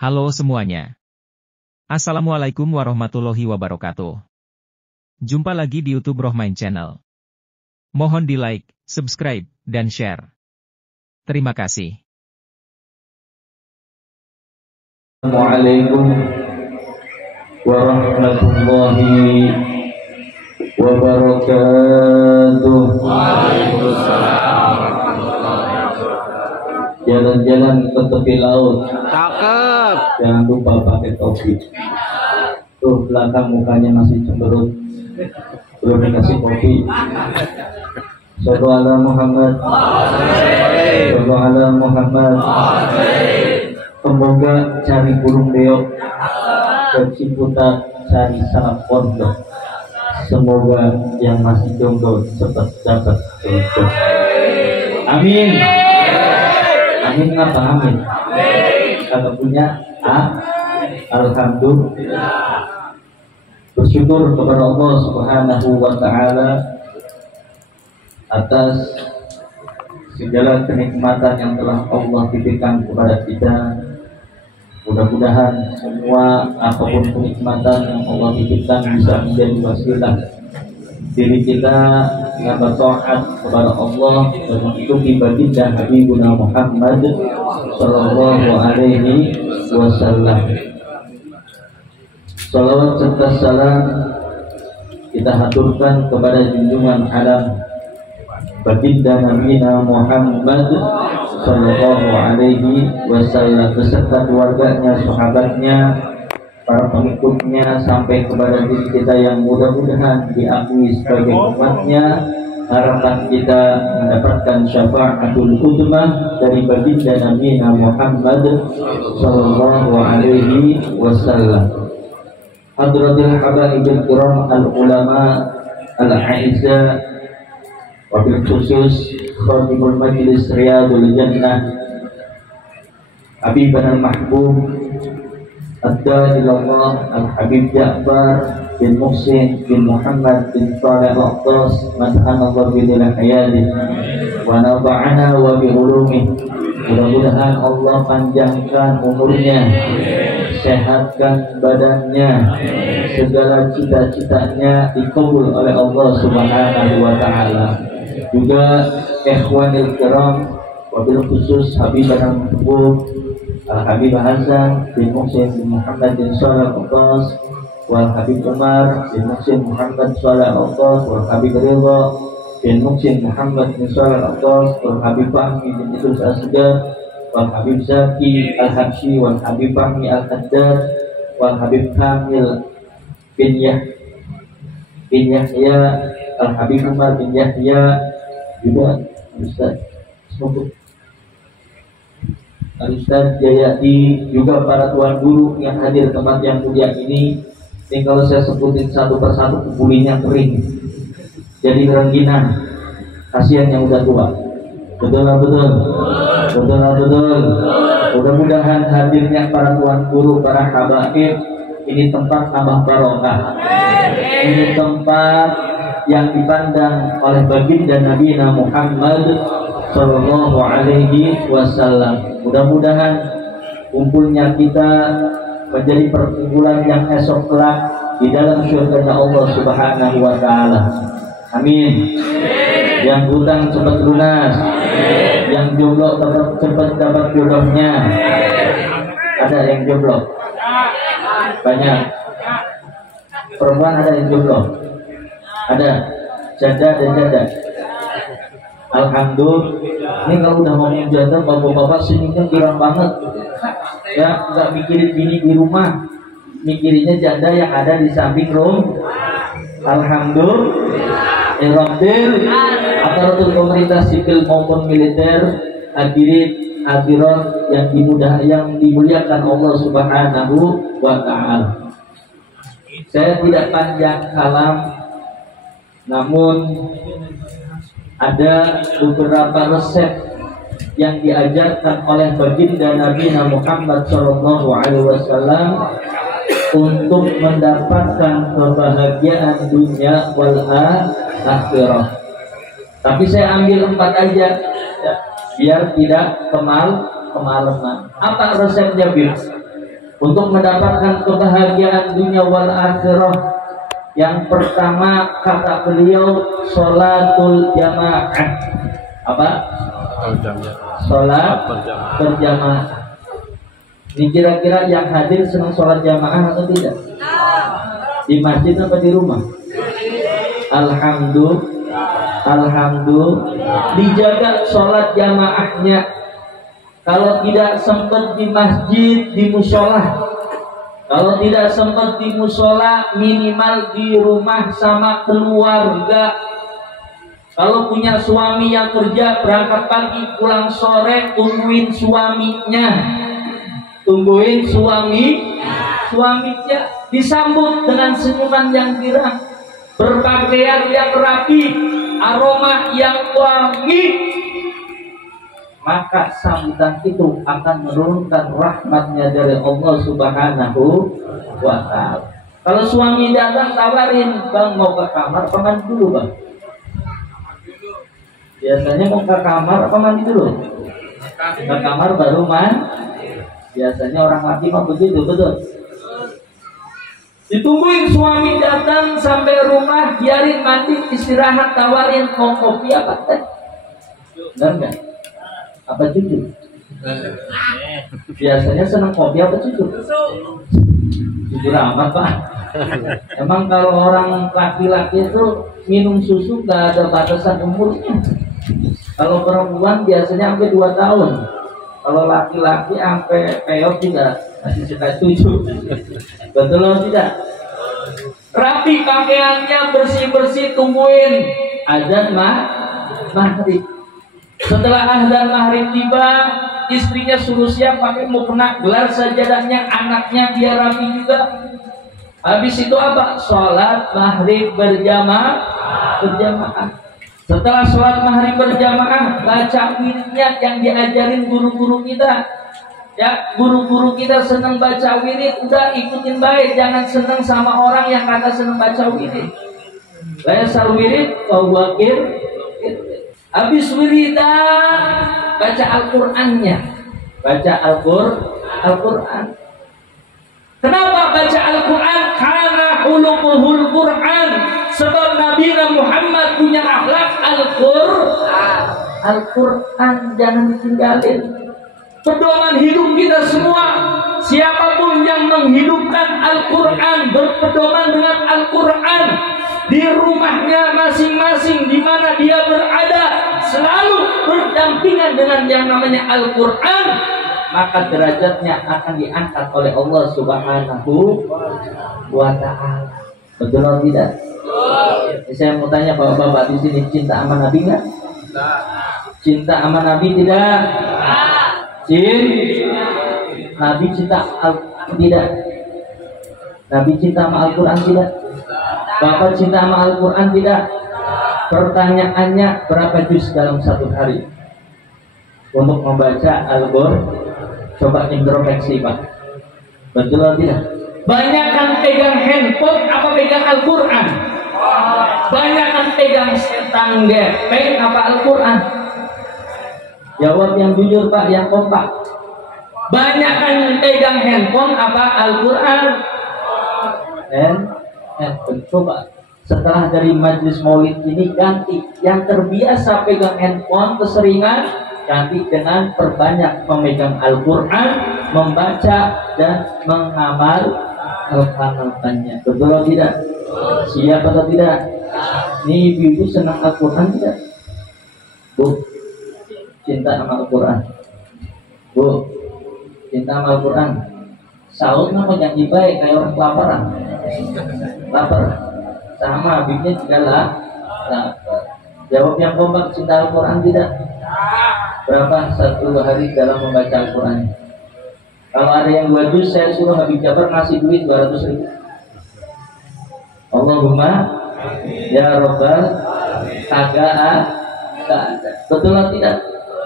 Halo semuanya. Assalamualaikum warahmatullahi wabarakatuh. Jumpa lagi di YouTube Rohmain Channel. Mohon di like, subscribe, dan share. Terima kasih. Assalamualaikum warahmatullahi wabarakatuh. Jalan-jalan ke tepi laut. Cakep. Jangan lupa pakai topi. Tuh belakang mukanya masih cemberut. Belum dikasih kopi. Sallu ala Muhammad. Sallu ala Muhammad. Semoga cari burung beok ke Ciputat cari salam pondok. Semoga yang masih jomblo cepat dapat jodoh. Amin. Amin apa amin? Kalau punya alhamdulillah. Bersyukur kepada Allah Subhanahu wa taala atas segala kenikmatan yang telah Allah titipkan kepada kita. Mudah-mudahan semua apapun kenikmatan yang Allah titipkan bisa menjadi wasilah diri kita dengan bertaat kepada Allah dan mengikuti baginda Habibuna Muhammad sallallahu alaihi wasallam. Salawat serta salam kita haturkan kepada junjungan alam baginda Nabina Muhammad sallallahu alaihi wasallam beserta keluarganya, sahabatnya, para pengikutnya sampai kepada diri kita yang mudah-mudahan diakui sebagai umatnya. Harapan kita mendapatkan syafaatul uzmah dari baginda Nabina Muhammad sallallahu alaihi wasallam. Hadratil habaibil kiram al ulama al aizza wabil khusus khatibul majlis riyadul jannah Habibana al-mahbub Ad-da'i ilallah Al-Habib Ja'far bin Muhsin bin Muhammad bin Saleh Al-Aqtas madhanallah bidil hayati wa nafa'ana wa bi'ulumih. Mudah-mudahan Allah panjangkan umurnya, sehatkan badannya, segala cita-citanya dikabul oleh Allah Subhanahu wa taala. Juga ikhwanil kiram wabil khusus Habibana al-mahbub Al-Habib Hasan bin Muhsin bin Muhammad bin Saleh Al-Aqtas wal Habib Umar bin Muhsin Muhammad Saleh Al-Aqtas wal Habib Ridha bin Muhsin Muhammad bin Saleh Al-Aqtas wal Habib Fahmi bin Idris Asgar wal Habib Zaki Al-Habsyi wal Habib Fahmi Al-Haddad wal Habib Kamil bin Yahya Al-Habib Umar bin Yahya, juga Ustaz Al-Ustaz Jayati, juga para tuan guru yang hadir tempat yang mulia ini. Ini kalau saya sebutin satu persatu kubulinya kering, jadi rengginang. Kasihan yang udah tua. Betul. Mudah-mudahan hadirnya para tuan guru, para habaib, ini tempat tambah barokah. Ini tempat yang dipandang oleh baginda Nabi Muhammad sallallahu alaihi wasallam. Mudah-mudahan kumpulnya kita menjadi perkumpulan yang esok kelak di dalam surga Allah Subhanahu wa taala. Amin. Yang hutang cepat lunas, yang jomblo cepat dapat jodohnya. Ada yang jomblo? Banyak. Perempuan ada yang jomblo? Ada. Janda dan janda. Alhamdulillah. Ini kalau udah ngomong janda, bapak-bapak senyumnya girang banget. Ya, nggak mikirin bini di rumah, mikirinnya janda yang ada di samping room. Alhamdulillah. Aparatur pemerintah sipil maupun militer, hadirin hadirat yang dimuliakan Allah Subhanahu wa taala. Saya tidak panjang kalam, namun ada beberapa resep yang diajarkan oleh baginda Nabi Muhammad SAW untuk mendapatkan kebahagiaan dunia wal akhirah. Tapi saya ambil 4 aja ya, biar tidak kemalaman. Apa resepnya, Bir? untuk mendapatkan kebahagiaan dunia wal akhirah. Yang pertama kata beliau sholatul jamaah. Apa? Sholat berjamaah. Ini kira-kira yang hadir senang sholat jamaah atau tidak? Di masjid apa di rumah? Alhamdulillah. Dijaga sholat jamaahnya. Kalau tidak sempat di masjid, di musola. Kalau tidak sempat di musola, minimal di rumah sama keluarga. Kalau punya suami yang kerja berangkat pagi pulang sore, tungguin suaminya. Tungguin suaminya disambut dengan senyuman yang girang, berpakaian yang rapi, aroma yang wangi. Maka sambutan itu akan menurunkan rahmatnya dari Allah Subhanahu wa ta'ala. Kalau suami datang tawarin, bang mau ke kamar apa mandi dulu bang? Biasanya mau ke kamar apa mandi dulu? Ke kamar baru mandi. Biasanya orang laki mah begitu, betul. Ditungguin suami datang sampai rumah, biarin mandi, istirahat, tawarin mau kopi apa teh? Benar nggak? Apa cucu? Biasanya senang kopi apa cucu? Jujur amat pak. Emang kalau orang laki-laki itu minum susu gak ada batasan umurnya. Kalau perempuan biasanya sampai 2 tahun. Kalau laki-laki sampai peot juga masih suka 7. Betul atau tidak? Rapi pakaiannya, bersih-bersih, tungguin azan maghrib. Setelah azan maghrib tiba, istrinya suruh siap pakai mukena, gelar sajadahnya, anaknya biar rapi juga. Habis itu apa? Sholat maghrib berjamaah. Setelah sholat maghrib berjamaah, baca wiridnya yang diajarin guru-guru kita. Ya, guru-guru kita senang baca wirid, udah ikutin baik, jangan senang sama orang yang kata senang baca wirid. Layasal wirid, wakir. Habis wiridan, baca Al-Qur'annya. Baca Al-Qur'an. Kenapa baca Al-Qur'an? Karena khuluquhul Qur'an. Sebab Nabi Muhammad punya akhlak Al-Qur'an. Al-Qur'an jangan ditinggalin. Pedoman hidup kita semua. Siapapun yang menghidupkan Al-Qur'an, berpedoman dengan Al-Qur'an di rumahnya masing-masing, di mana dia berada, selalu berdampingan dengan yang namanya Al-Qur'an, maka derajatnya akan diangkat oleh Allah Subhanahu wa ta'ala. Betul atau tidak? Saya mau tanya bapak-bapak di sini, cinta sama Nabi enggak? Cinta sama Nabi tidak? Nabi cinta tidak? Nabi cinta sama Al-Qur'an tidak? Bapak cinta sama Al-Qur'an tidak? Pertanyaannya, berapa juz dalam satu hari untuk membaca Al-Qur'an? Coba introspeksi Pak. Betul atau tidak? Banyak kan pegang handphone apa pegang Al-Qur'an? Banyak kan pegang setan gepeng apa Al-Qur'an? Jawab yang jujur Pak, yang kompak. Banyak kan pegang handphone apa Al-Qur'an? Coba setelah dari majlis maulid ini ganti, yang terbiasa pegang handphone keseringan ganti dengan perbanyak memegang Al-Qur'an, membaca dan mengamalkannya. Betul atau tidak? Siap atau tidak? Ini ibu-ibu senang Al-Qur'an tidak? Bu, cinta sama Al-Qur'an? Bu, cinta sama Al-Qur'an? Sahur nama janji baik kayak orang kelaparan. Lapar sama habibnya juga lah. Jawab yang kompak, cinta Al-Qur'an tidak? Berapa satu hari dalam membaca Al-Qur'an? Kalau ada yang 2 juz, saya suruh Habib Jabar ngasih duit 200.000. Allahumma ya Rabbal kagak ada. Betul atau tidak?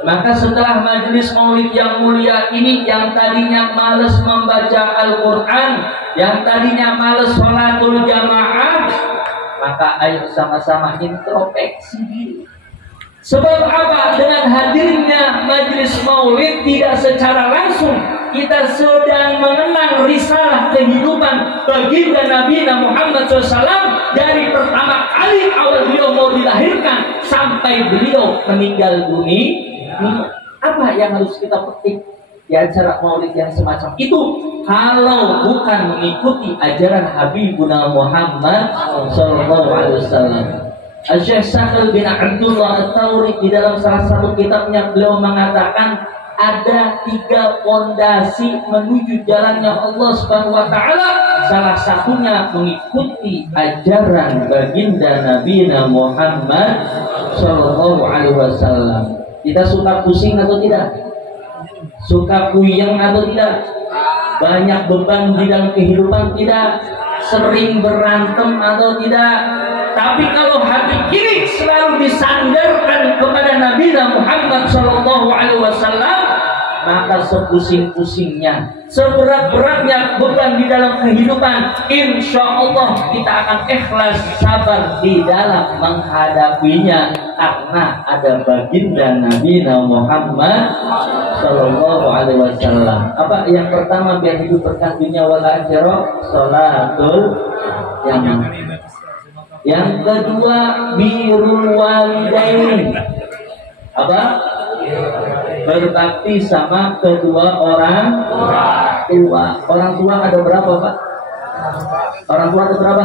Maka setelah majelis maulid yang mulia ini, yang tadinya malas membaca Al-Qur'an, yang tadinya malas sholatul jamaah, maka ayo sama-sama introspeksi diri. Sebab apa? Dengan hadirnya majelis maulid tidak secara langsung kita sedang mengenang baginda Nabi Muhammad SAW dari pertama kali awal beliau mau dilahirkan sampai beliau meninggal dunia. Apa yang harus kita petik di acara maulid yang semacam itu kalau bukan mengikuti ajaran Habibuna Muhammad sallallahu alaihi wasallam? Syekh Sahal bin Abdullah At-Tauri di dalam salah satu kitabnya beliau mengatakan ada 3 fondasi menuju jalannya Allah Subhanahu wa taala. Salah satunya mengikuti ajaran baginda Nabi Muhammad sallallahu alaihi wasallam. Kita suka pusing atau tidak? Suka puyeng atau tidak? Banyak beban di dalam kehidupan tidak? Sering berantem atau tidak? Tapi kalau hati kiri selalu disandarkan kepada Nabi Muhammad SAW, maka sepusing-pusingnya, seberat-beratnya beban di dalam kehidupan, insya Allah kita akan ikhlas sabar di dalam menghadapinya, karena ada baginda Nabi Muhammad SAW. Apa yang pertama biar hidup berkah dunia wal akhirah? Salatul jamaah. Yang kedua birrul walidain. Apa? Berbakti sama kedua orang tua. Orang tua ada berapa, Pak? Orang tua ada berapa?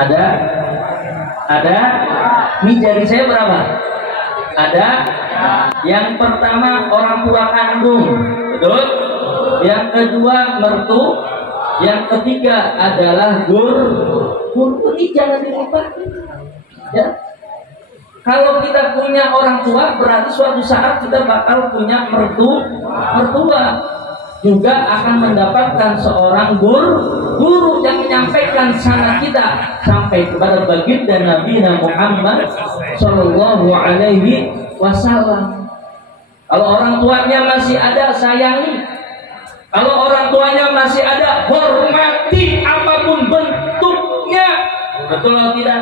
Ada? Ini jari saya berapa? Ada? Yang pertama orang tua kandung, betul? Yang kedua mertu. Yang ketiga adalah guru. Ini jangan dilupakan, ya. Kalau kita punya orang tua, berarti suatu saat kita bakal punya mertua. Juga akan mendapatkan seorang guru yang menyampaikan sana kita sampai kepada baginda Nabi Muhammad sallallahu alaihi wasallam. Kalau orang tuanya masih ada, sayangi. Kalau orang tuanya masih ada, hormati apapun bentuknya. Betul atau tidak?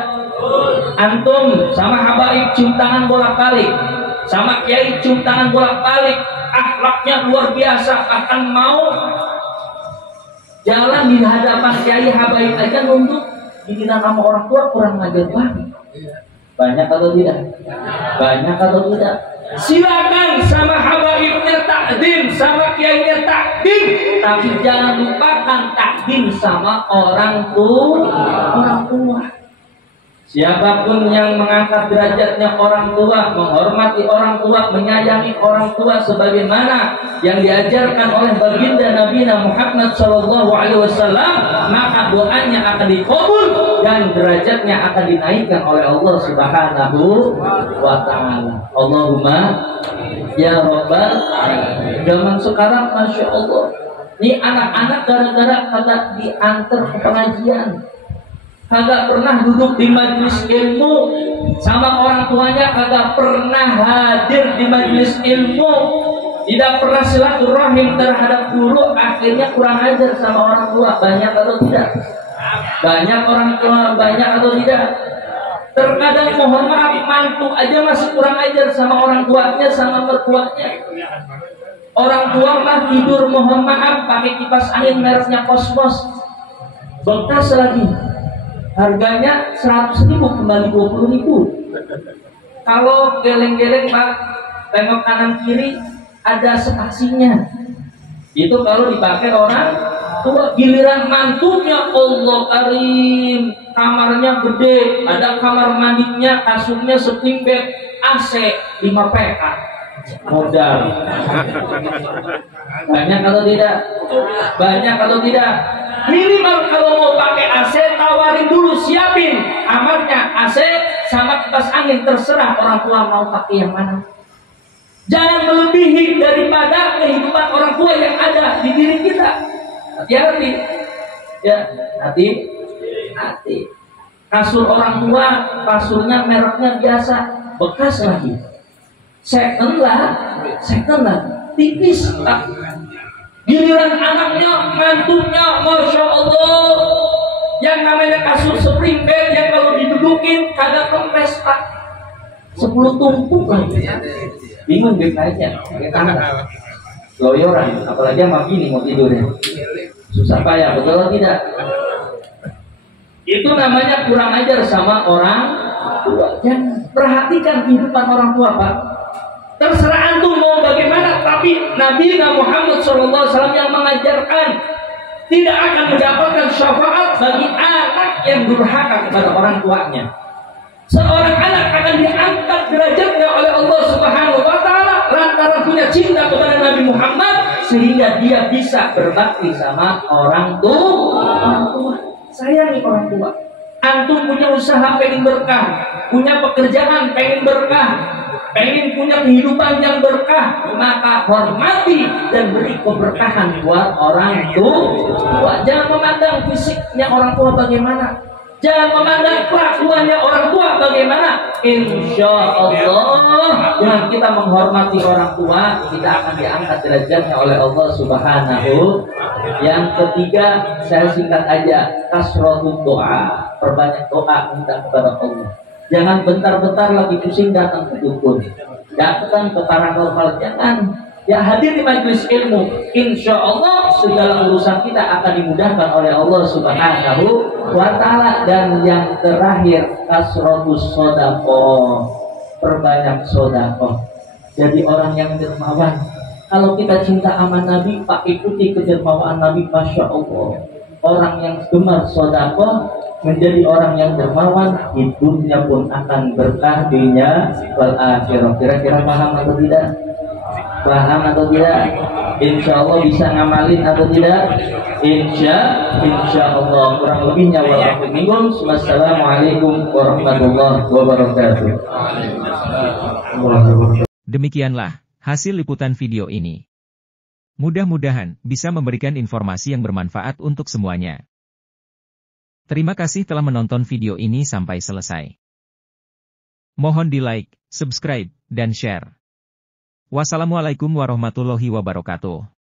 Antum sama habaib cium tangan bolak-balik, sama kiai cium tangan bolak-balik, akhlaknya luar biasa, akan mau jalan di hadapan kiai habaib aja nunduk, dihina sama orang tua, kurang ngajar banget. Banyak atau tidak? Banyak atau tidak? Silakan sama habaibnya takdim, sama kiainya takdim, tapi jangan lupakan takdim sama orang tua. Siapapun yang mengangkat derajatnya orang tua, menghormati orang tua, menyayangi orang tua sebagaimana yang diajarkan oleh baginda Nabi Muhammad SAW, maka doanya akan dikabul dan derajatnya akan dinaikkan oleh Allah Subhanahu wa taala. Allahumma ya Rabbal alamin. Zaman sekarang Masya Allah, ini anak-anak gara-gara kagak diantar ke pengajian, kagak pernah duduk di majelis ilmu sama orang tuanya, kagak pernah hadir di majelis ilmu, tidak pernah silaturahim terhadap guru, akhirnya kurang ajar sama orang tua. Banyak atau tidak? Banyak orang tua, banyak atau tidak? Terkadang mohon maaf, mantu aja masih kurang ajar sama orang tuanya, sama mertuanya. Orang tua mah tidur mohon maaf pakai kipas angin mereknya Cosmos, bekas lagi. Harganya 100.000 kembali 20.000. Kalau geleng-geleng Pak, tengok kanan kiri ada spasinya. Itu kalau dipakai orang tua. Giliran mantunya, Allah karim, kamarnya gede, ada kamar mandinya, kasurnya spring bed, AC 5 PK. Modal. Banyak atau tidak? Banyak atau tidak? Minimal kalau mau pakai AC, tawarin dulu, siapin kamarnya AC sama kipas angin, terserah orang tua mau pakai yang mana. Jangan melebihi daripada kehidupan orang tua yang ada di diri kita. Hati-hati, ya, hati. Kasur orang tua, kasurnya mereknya biasa, bekas lagi, second lah, tipis. Giliran anaknya, mantunya, Masya Allah, yang namanya kasur spring bed yang kalau didudukin kagak kempes Pak, 10 tumpuk lagi. Bingung deh naiknya, pakai tangga, loyoran, apalagi sama bini mau tidurnya. Susah payah, betul atau tidak? Itu namanya kurang ajar sama orang tua. Jangan perhatikan kehidupan orang tua, Pak. Terserah antum mau bagaimana, tapi Nabi Muhammad SAW yang mengajarkan tidak akan mendapatkan syafaat bagi anak yang durhaka kepada orang tuanya. Seorang anak akan diangkat derajatnya oleh Allah Subhanahu wa taala lantaran punya cinta kepada Nabi Muhammad sehingga dia bisa berbakti sama orang tua. Sayangi orang tua. Antum punya usaha pengen berkah, punya pekerjaan pengen berkah, pengen punya kehidupan yang berkah, maka hormati dan beri keberkahan buat orang tua. Jangan memandang fisiknya orang tua bagaimana, jangan memandang kelakuannya orang tua bagaimana. Insya Allah dengan kita menghormati orang tua, kita akan diangkat derajatnya oleh Allah Subhanahu. Yang ketiga, saya singkat aja, kasratut doa, perbanyak doa minta kepada Allah. Jangan bentar-bentar lagi pusing datang ke dukun, datang ke paranormal, jangan. Ya, hadir di majelis ilmu, insya Allah segala urusan kita akan dimudahkan oleh Allah Subhanahu wa taala. Dan yang terakhir, kasratus shadaqah, perbanyak sedekah. Jadi orang yang dermawan. Kalau kita cinta sama Nabi, Pak, ikuti kedermawaan Nabi, Masya Allah. Orang yang gemar sedekah menjadi orang yang dermawan, hidupnya pun akan berkah dunia wal akhirah. Kira-kira paham atau tidak? Paham atau tidak? Insya Allah bisa ngamalin atau tidak? Insya Allah. Kurang lebihnya walaupun minum. Wassalamualaikum warahmatullahi wabarakatuh. Demikianlah hasil liputan video ini. Mudah-mudahan bisa memberikan informasi yang bermanfaat untuk semuanya. Terima kasih telah menonton video ini sampai selesai. Mohon di-like, subscribe, dan share. Wassalamualaikum warahmatullahi wabarakatuh.